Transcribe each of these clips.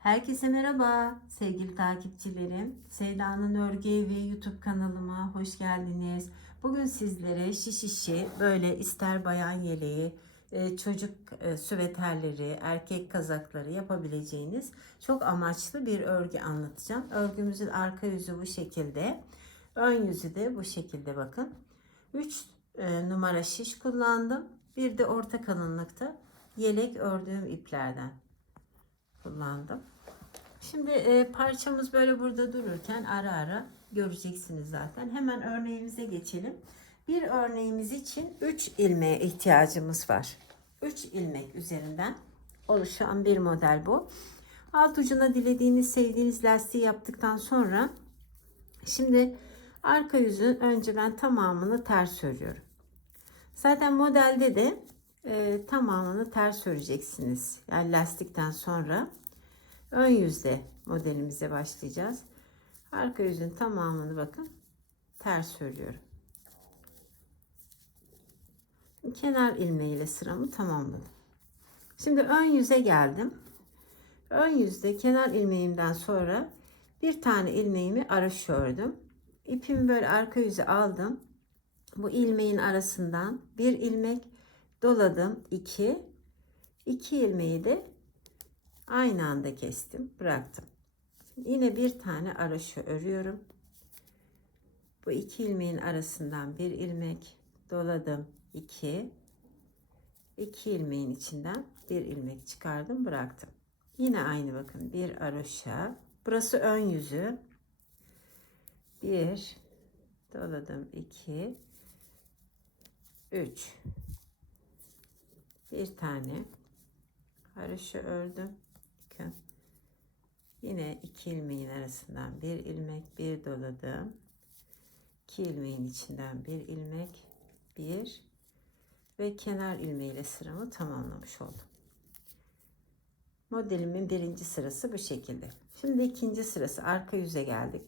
Herkese merhaba sevgili takipçilerim. Sevda'nın Örgü Evi YouTube kanalıma hoş geldiniz. Bugün sizlere şiş işi böyle ister bayan yeleği, e, çocuk e, süveterleri, erkek kazakları yapabileceğiniz çok amaçlı bir örgü anlatacağım. Örgümüzün arka yüzü bu şekilde. Ön yüzü de bu şekilde bakın. 3 numara şiş kullandım. Bir de orta kalınlıkta yelek ördüğüm iplerden kullandım. Şimdi e, parçamız böyle burada dururken ara ara göreceksiniz zaten. Hemen örneğimize geçelim. Bir örneğimiz için 3 ilmeğe ihtiyacımız var. 3 ilmek üzerinden oluşan bir model bu. Alt ucuna dilediğiniz, sevdiğiniz lastiği yaptıktan sonra şimdi arka yüzün önce ben tamamını ters örüyorum. Zaten modelde de e, tamamını ters öreceksiniz. Yani lastikten sonra ön yüzde modelimize başlayacağız. Arka yüzün tamamını bakın ters örüyorum. Kenar ilmeğiyle sıramı tamamladım. Şimdi ön yüze geldim. Ön yüzde kenar ilmeğimden sonra bir tane ilmeğimi araş ördüm. İpimi böyle arka yüze aldım. Bu ilmeğin arasından bir ilmek doladım 2 2 ilmeği de aynı anda kestim bıraktım. Yine bir tane araşı örüyorum. Bu iki ilmeğin arasından bir ilmek doladım 2 2 ilmeğin içinden bir ilmek çıkardım bıraktım. Yine aynı bakın bir araşa. Burası ön yüzü. Bir doladım 2 3 bir tane haroşa ördüm bakın. Yine iki ilmeğin arasından bir ilmek bir doladım iki ilmeğin içinden bir ilmek bir ve kenar ilmeğiyle sıramı tamamlamış oldum. Modelimin birinci sırası bu şekilde. Şimdi ikinci sırası arka yüze geldik.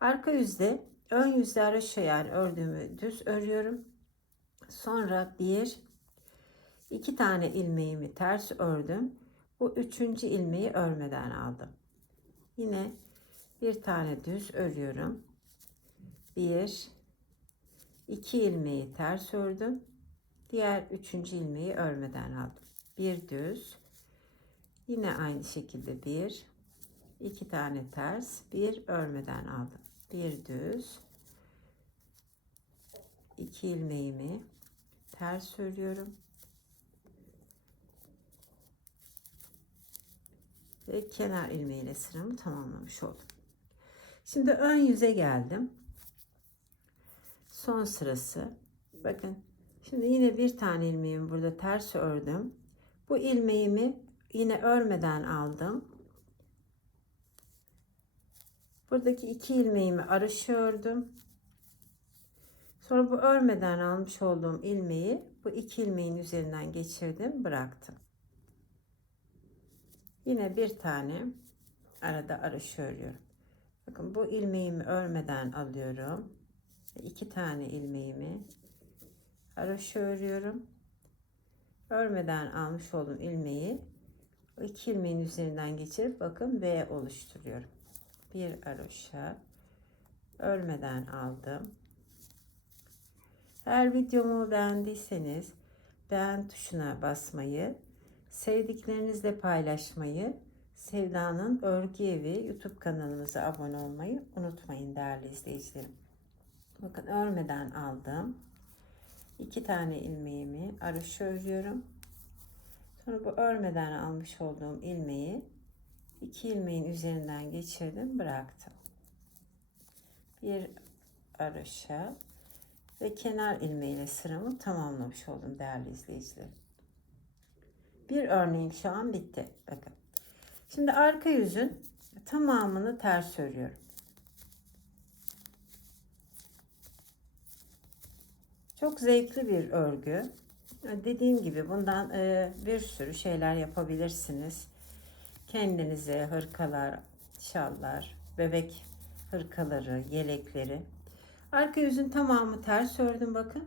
Arka yüzde ön yüzde haroşa yani ördüğümü düz örüyorum. Sonra bir iki tane ilmeğimi ters ördüm. Bu üçüncü ilmeği örmeden aldım. Yine bir tane düz örüyorum. Bir, iki ilmeği ters ördüm. Diğer üçüncü ilmeği örmeden aldım. Bir düz. Yine aynı şekilde bir, iki tane ters, bir örmeden aldım. Bir düz. iki ilmeğimi ters örüyorum. Ve kenar ilmeğiyle sıramı tamamlamış oldum. Şimdi ön yüze geldim. Son sırası. Bakın. Şimdi yine bir tane ilmeğimi burada ters ördüm. Bu ilmeğimi yine örmeden aldım. Buradaki iki ilmeğimi arış ördüm. Sonra bu örmeden almış olduğum ilmeği bu iki ilmeğin üzerinden geçirdim, bıraktım. Yine bir tane arada araş örüyorum. Bakın bu ilmeğimi örmeden alıyorum. İki tane ilmeğimi araş örüyorum. Örmeden almış olduğum ilmeği iki ilmeğin üzerinden geçirip bakın V oluşturuyorum. Bir araşa örmeden aldım. Eğer videomu beğendiyseniz beğen tuşuna basmayı Sevdiklerinizle paylaşmayı, Sevda'nın Örgü Evi YouTube kanalımıza abone olmayı unutmayın değerli izleyicilerim. Bakın örmeden aldım. iki tane ilmeğimi arış örüyorum. Sonra bu örmeden almış olduğum ilmeği iki ilmeğin üzerinden geçirdim bıraktım. Bir arışa ve kenar ilmeğiyle sıramı tamamlamış oldum değerli izleyicilerim. Bir örneğim şu an bitti. Bakın. Şimdi arka yüzün tamamını ters örüyorum. Çok zevkli bir örgü. Dediğim gibi bundan e, bir sürü şeyler yapabilirsiniz. Kendinize hırkalar, şallar, bebek hırkaları, yelekleri. Arka yüzün tamamı ters ördüm bakın.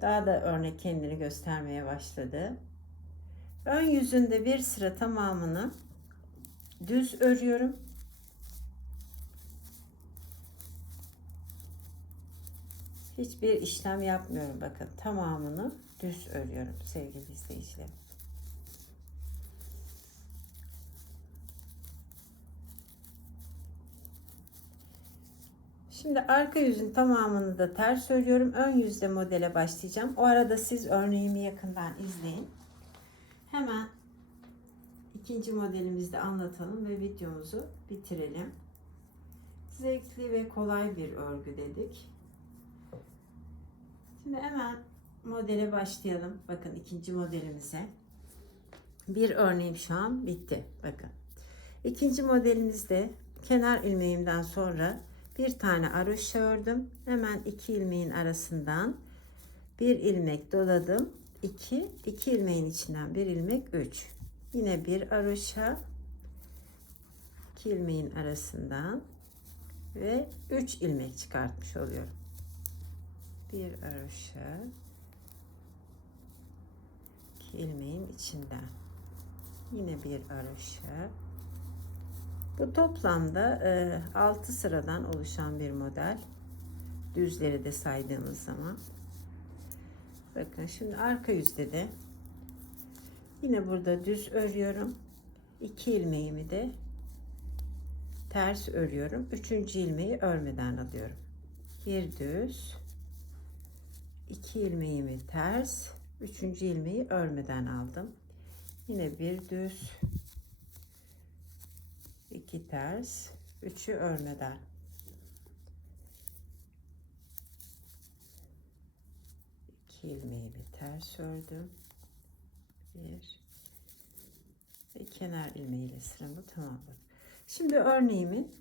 Daha da örnek kendini göstermeye başladı. Ön yüzünde bir sıra tamamını düz örüyorum. Hiçbir işlem yapmıyorum bakın. Tamamını düz örüyorum sevgili izleyicilerim. Şimdi arka yüzün tamamını da ters örüyorum. Ön yüzde modele başlayacağım. O arada siz örneğimi yakından izleyin. Hemen ikinci modelimizde anlatalım ve videomuzu bitirelim. Zevkli ve kolay bir örgü dedik. Şimdi hemen modele başlayalım. Bakın ikinci modelimize. Bir örneğim şu an bitti. Bakın. İkinci modelimizde kenar ilmeğimden sonra bir tane aroşa ördüm. Hemen iki ilmeğin arasından bir ilmek doladım. 2 2 ilmeğin içinden bir ilmek 3. Yine bir aroşa 2 ilmeğin arasından ve 3 ilmek çıkartmış oluyorum. Bir aroşa 2 ilmeğin içinden. Yine bir aroşa bu toplamda e, 6 sıradan oluşan bir model. Düzleri de saydığımız zaman. Bakın şimdi arka yüzde de yine burada düz örüyorum. 2 ilmeğimi de ters örüyorum. Üçüncü ilmeği örmeden alıyorum. Bir düz, iki ilmeğimi ters, üçüncü ilmeği örmeden aldım. Yine bir düz, iki ters, üçü örmeden. İki ilmeğimi ters ördüm. Bir ve kenar ilmeğiyle sıramı tamamladım. Şimdi örneğimin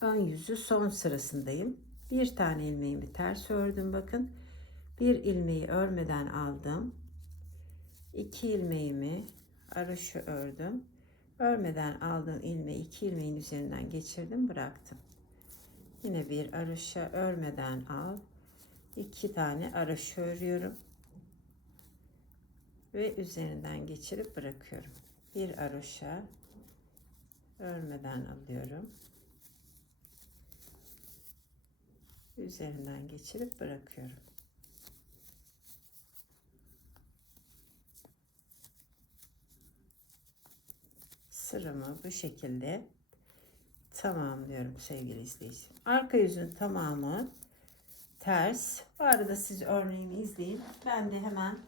ön yüzü son sırasındayım. Bir tane ilmeğimi ters ördüm bakın. Bir ilmeği örmeden aldım. İki ilmeğimi araşı ördüm örmeden aldığım ilmeği iki ilmeğin üzerinden geçirdim bıraktım yine bir araşa örmeden al iki tane araşa örüyorum. Ve üzerinden geçirip bırakıyorum. Bir araşa örmeden alıyorum. Üzerinden geçirip bırakıyorum. Sıramı bu şekilde tamamlıyorum sevgili izleyicilerim. Arka yüzün tamamı ters. Bu arada siz örneğimi izleyin. Ben de hemen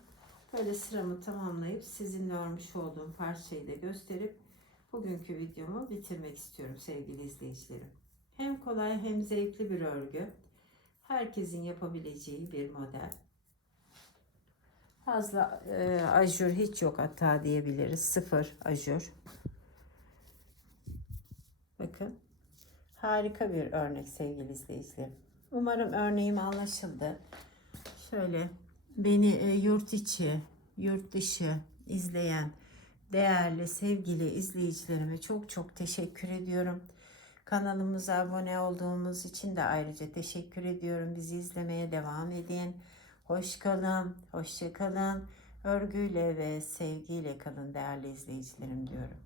böyle sıramı tamamlayıp sizinle örmüş olduğum parçayı da gösterip bugünkü videomu bitirmek istiyorum sevgili izleyicilerim. Hem kolay hem zevkli bir örgü. Herkesin yapabileceği bir model. Fazla e, ajur hiç yok hatta diyebiliriz. Sıfır ajur. Bakın. Harika bir örnek sevgili izleyicilerim. Umarım örneğim anlaşıldı. Şöyle beni e, yurt içi, yurt dışı izleyen değerli sevgili izleyicilerime çok çok teşekkür ediyorum. Kanalımıza abone olduğumuz için de ayrıca teşekkür ediyorum. Bizi izlemeye devam edin. Hoş kalın, hoşça kalın. Örgüyle ve sevgiyle kalın değerli izleyicilerim diyorum.